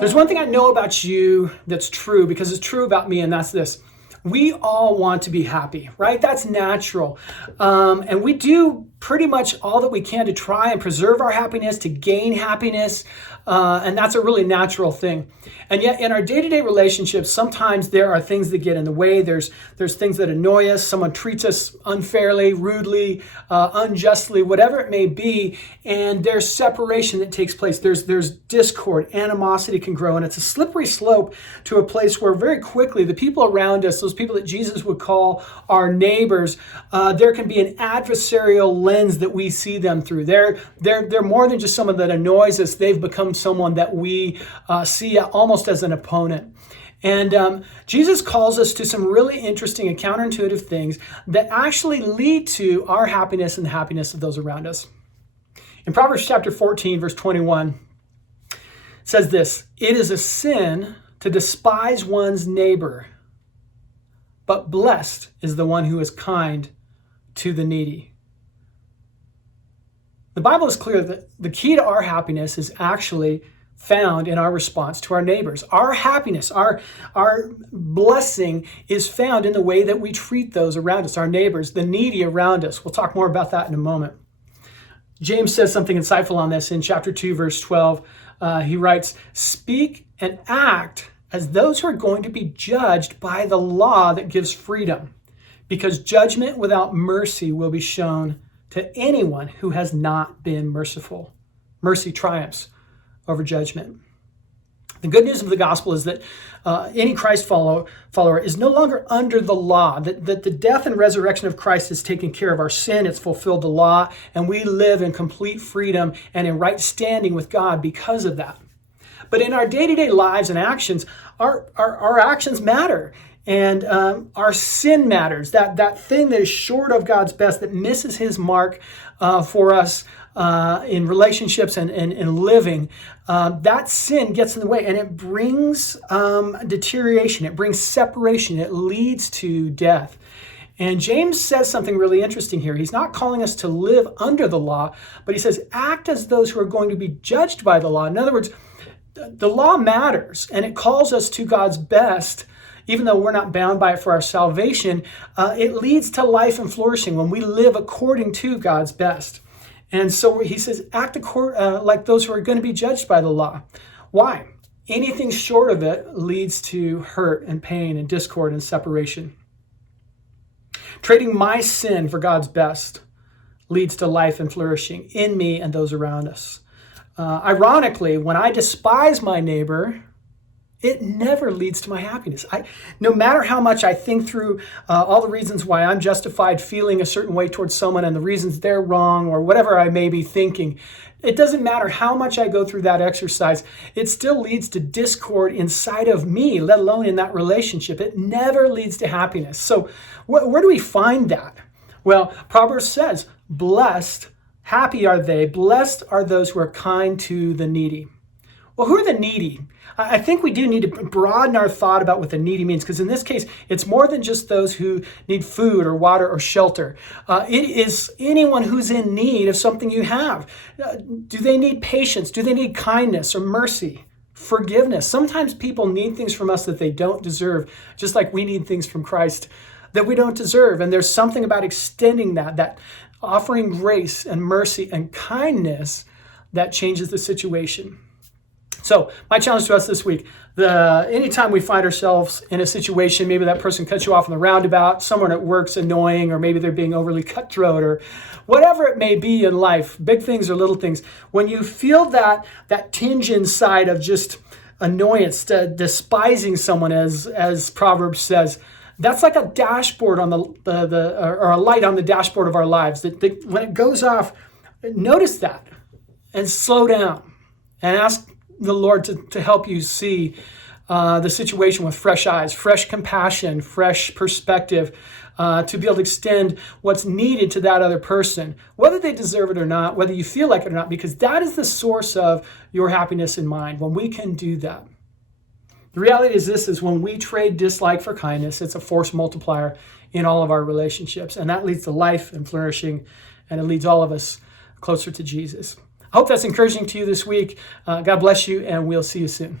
There's one thing I know about you that's true because it's true about me, and that's this. We all want to be happy, right? That's natural. And we do pretty much all that we can to try and preserve our happiness, to gain happiness. And that's a really natural thing. And yet in our day-to-day relationships, sometimes there are things that get in the way. There's things that annoy us. Someone treats us unfairly, rudely, unjustly, whatever it may be. And there's separation that takes place. There's discord, animosity can grow. And it's a slippery slope to a place where very quickly the people around us, those people that Jesus would call our neighbors, there can be an adversarial lens that we see them through. They're more than just someone that annoys us. They've become someone that we see almost as an opponent. And Jesus calls us to some really interesting and counterintuitive things that actually lead to our happiness and the happiness of those around us. In Proverbs chapter 14, verse 21, it says this: "It is a sin to despise one's neighbor, but blessed is the one who is kind to the needy." The Bible is clear that the key to our happiness is actually found in our response to our neighbors. Our happiness, our blessing is found in the way that we treat those around us, our neighbors, the needy around us. We'll talk more about that in a moment. James says something insightful on this in chapter 2, verse 12. He writes, "Speak and act as those who are going to be judged by the law that gives freedom, because judgment without mercy will be shown to anyone who has not been merciful." Mercy triumphs over judgment. The good news of the gospel is that any Christ follower is no longer under the law, that the death and resurrection of Christ has taken care of our sin, it's fulfilled the law, and we live in complete freedom and in right standing with God because of that. But in our day-to-day lives and actions, our actions matter. And our sin matters, that thing that is short of God's best, that misses his mark for us in relationships and in living, that sin gets in the way, and it brings deterioration, it brings separation, it leads to death. And James says something really interesting here. He's not calling us to live under the law, but he says, act as those who are going to be judged by the law. In other words, the law matters, and it calls us to God's best. Even though we're not bound by it for our salvation, it leads to life and flourishing when we live according to God's best. And so he says, act like those who are going to be judged by the law. Why? Anything short of it leads to hurt and pain and discord and separation. Trading my sin for God's best leads to life and flourishing in me and those around us. Ironically, when I despise my neighbor, it never leads to my happiness. No matter how much I think through all the reasons why I'm justified feeling a certain way towards someone and the reasons they're wrong or whatever I may be thinking, it doesn't matter how much I go through that exercise. It still leads to discord inside of me, let alone in that relationship. It never leads to happiness. So where do we find that? Well, Proverbs says, blessed, happy are they, blessed are those who are kind to the needy. Well, who are the needy? I think we do need to broaden our thought about what the needy means, because in this case, it's more than just those who need food or water or shelter. It is anyone who's in need of something you have. Do they need patience? Do they need kindness or mercy? Forgiveness? Sometimes people need things from us that they don't deserve, just like we need things from Christ that we don't deserve. And there's something about extending that offering grace and mercy and kindness that changes the situation. So my challenge to us this week, anytime we find ourselves in a situation, maybe that person cuts you off in the roundabout, someone at work's annoying, or maybe they're being overly cutthroat, or whatever it may be in life, big things or little things, when you feel that tinge inside of just annoyance, despising someone, as Proverbs says, that's like a dashboard on or a light on the dashboard of our lives. That when it goes off, notice that and slow down and ask the Lord to help you see the situation with fresh eyes, fresh compassion, fresh perspective, to be able to extend what's needed to that other person, whether they deserve it or not, whether you feel like it or not, because that is the source of your happiness in mind, when we can do that. The reality is when we trade dislike for kindness, it's a force multiplier in all of our relationships, and that leads to life and flourishing, and it leads all of us closer to Jesus. I hope that's encouraging to you this week. God bless you, and we'll see you soon.